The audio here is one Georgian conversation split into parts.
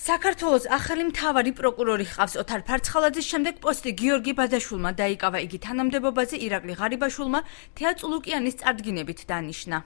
საქართველოს ახალი მთავარი პროკურორი ჰყავს ოთარ ფარცხალაძის შემდეგ პოსტი გიორგი ბადაშვილმა დაიკავა. იგი თანამდებობაზე ირაკლი ღარიბაშვილმა თეა წულუკიანის წარდგინებით დანიშნა.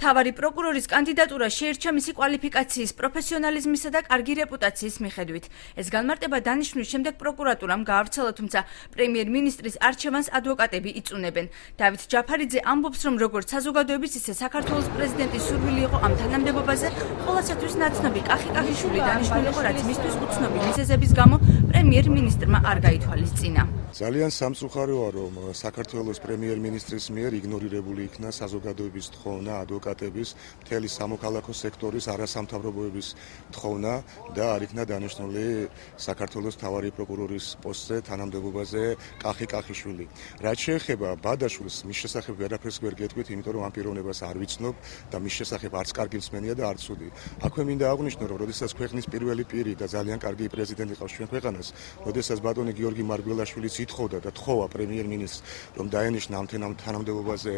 მთავარი პროკურორის კანდიდატურა შეირჩა მისი კვალიფიკაციის, პროფესიონალიზმისა და კარგი რეპუტაციის მიხედვით. ეს განმარტება დანიშვნის შემდეგ პროკურატურამ გაავრცელა, თუმცა პრემიერ-მინისტრის არჩევანს ადვოკატები იწუნებენ. დავით ჯაფარიძე ამბობს, რომ როგორც საზოგადოების, ისე საქართველოს პრეზიდენტის სურვილი იყო ამ თანამდებობაზე, ყოველასათვის ნაცნობი კახი-კახიშვილი დანიშნულიყო, რაც მისთვის უცნობი მიზეზების გამო პრემიერ-მინისტრმა არ გაითვალისწინა. ძალიან სამწუხაროა, რომ საქართველოს პრემიერ-მინისტრის მიერ იგნორირებული იქნა საზოგადოების თხოვნა, ადვოკატების, მთელი სამოქალაქო სექტორის, არასამთავრობოების თხოვნა და არ იქნა დანიშნული საქართველოს მთავარი პროკურორის პოსტზე თანამდებობაზე კახი-კახიშვილი. რაც შეეხება ბადაშვილს, მის შესახებ ვერაფერს ვერ გეტყვით, იმიტომ რომ ამ პიროვნებას არ ვიცნობ და მის შესახებ არც კარგი მსმენია და არც ცუდი. აქვე მინდა აღვნიშნო, რომ როდესაც ქვეყნის პირველი პირი და ძალიან კარგი პრეზიდენტი ყავს ჩვენ ქვეყანას, როდესაც ბატონი გიორგი მარგველაშვილიც ითხოვდა და თხოვა პრემიერ-მინისტრს, რომ დაენიშნა ამ თანამდებობაზე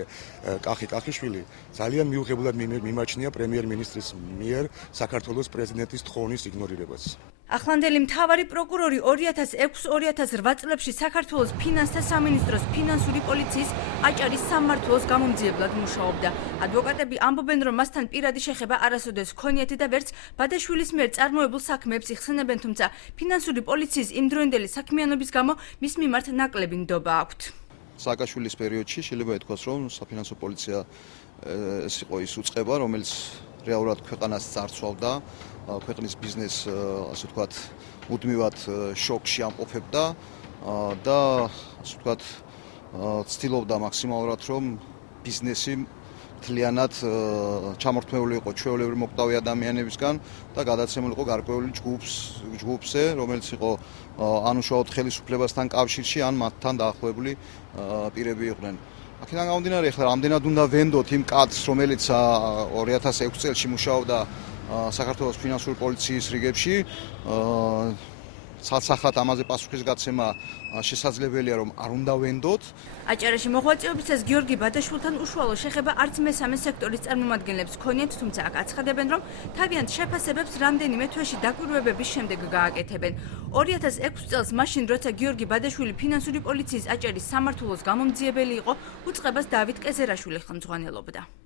კახი-კახიშვილი, ძალიან მიუღებლად მიმაჩნია პრემიერ-მინისტრის მიერ საქართველოს პრეზიდენტის თხოვნის იგნორირებას. ახლანდელი მთავარი პროკურორი 2006-2008 წლებში საქართველოს ფინანსთა სამინისტროს ფინანსური პოლიციის აჭარის სამმართველოს გამომძიებლად მუშაობდა. ადვოკატები ამბობენ, რომ მასთან პირადი შეხება არასოდეს ჰქონიათ და ვერც ბადაშვილის მიერ წარმოებულ საქმეებს იხსენებენ, თუმცა ფინანსური პოლიციის იმდროინდელი საქმიანობის გამო მის მიმართ ნაკლები ნდობა აქვთ. სააკაშვილის პერიოდში შეიძლება ითქვას, რომ საფინანსო პოლიცია ეს იყო ის უწყება, რომელიც რეალურად ქვეყანას წარცვალდა, ქვეყნის ბიზნესს, ასე ვთქვათ, მუდმივად შოკში ამყოფებდა და ასე ვთქვათ, ცდილობდა მაქსიმალურად, რომ ბიზნესი მთლიანად ჩამორთმეული იყო ჩვეულებრივი მოკვდავი ადამიანებისგან და გადაცემულიყო გარკვეული ჯგუფზე, რომელიც იყო ანუშაოდ ხელისუფლებასთან კავშირში ან მათთან დაახლოებული პირები იყვნენ. აქედან გამომდინარე, ახლა რამდენად უნდა ვენდოთ იმ კადრს, რომელიც 2006 წელს მუშაობდა საქართველოს ფინანსური პოლიციის რიგებში, ცალსახად ამაზე პასუხისგაცემა შესაძლებელია, რომ არ უნდა ვენდოთ. აჭარაში მოღვაწეობისას გიორგი ბადაშვილთან უშუალო შეხება არც მესამე სექტორის წარმომადგენლებს ჰქონიათ, თუმცა აქ აცხადებენ, რომ თავიანთ შეფასებებს რამდენიმე თვეში დაკვირვებების შემდეგ გააკეთებენ. 2006 წელს მაშინ, როცა გიორგი ბადაშვილი ფინანსური პოლიციის აჭარის სამმართველოს გამომძიებელი იყო, უწყებას დავით კეზერაშვილი ხელმძღვანელობდა.